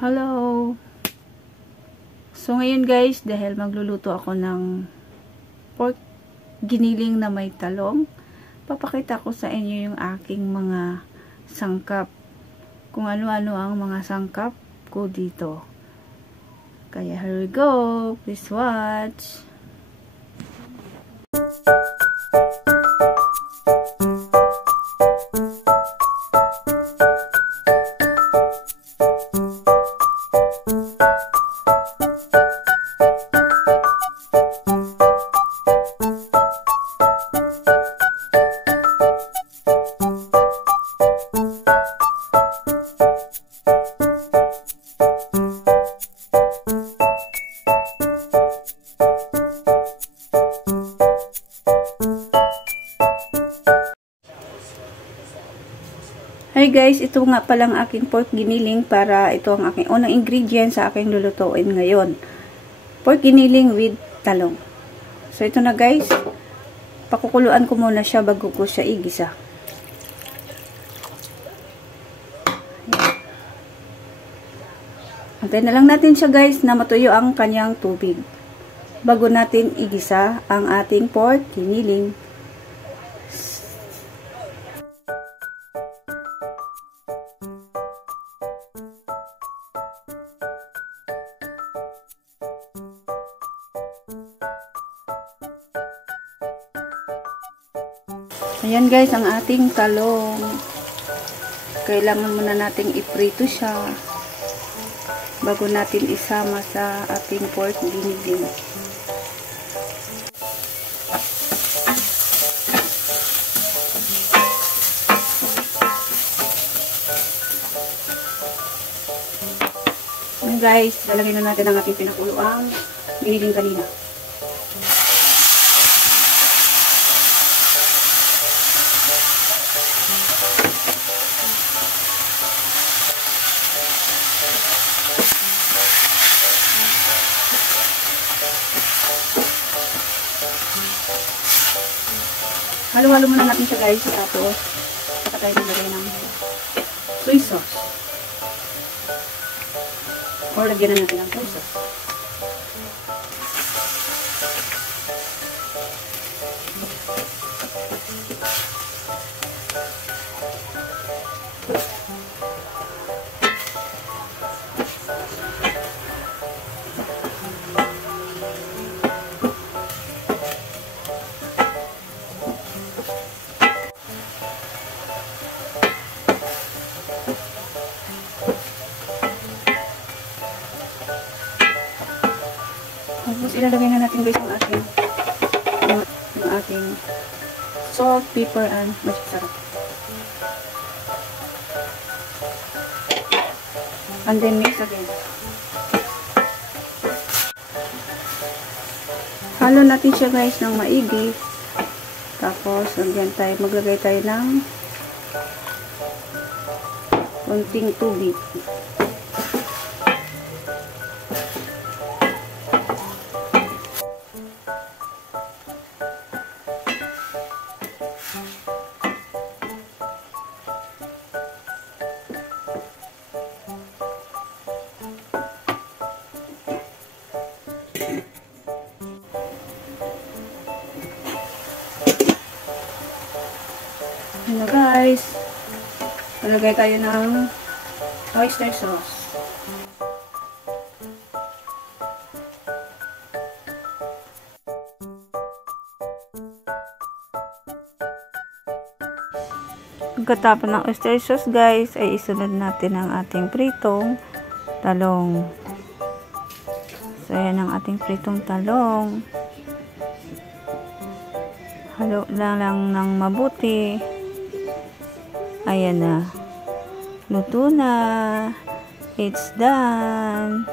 Hello! So ngayon guys, dahil magluluto ako ng pork giniling na may talong, papakita ko sa inyo yung aking mga sangkap. Kung ano-ano ang mga sangkap ko dito. Kaya here we go! Please watch! Hi guys, ito nga palang aking pork giniling para ito ang aking unang ingredient sa aking lulutuin ngayon. Pork giniling with talong. So ito na guys, pakukuluan ko muna siya bago ko siya igisa. Antayin na lang natin siya guys na matuyo ang kanyang tubig bago natin igisa ang ating pork giniling. Ayan guys, ang ating talong. Kailangan muna nating iprito siya bago natin isama sa ating pork giniling. Ayan guys, lalagyan na natin ang ating pinakuluang giniling kanina. Halo-halo muna natin siya guys, tapos saka tayo nilagay ng soy sauce. Or lagyan na natin ng soy sauce. Tapos ilalagay na natin guys yung ating salt, pepper, and magic sarap. And then mix again. Halo natin siya guys ng maigi. Tapos maglagay tayo ng konting tubig. Ano guys, malagay tayo ng oyster sauce. Pagkatapos ng oyster sauce guys, ay isunod natin ang ating pritong talong. So yan ang ating pritong talong. Halo lang ng mabuti. Ayan na. Luto na. It's done.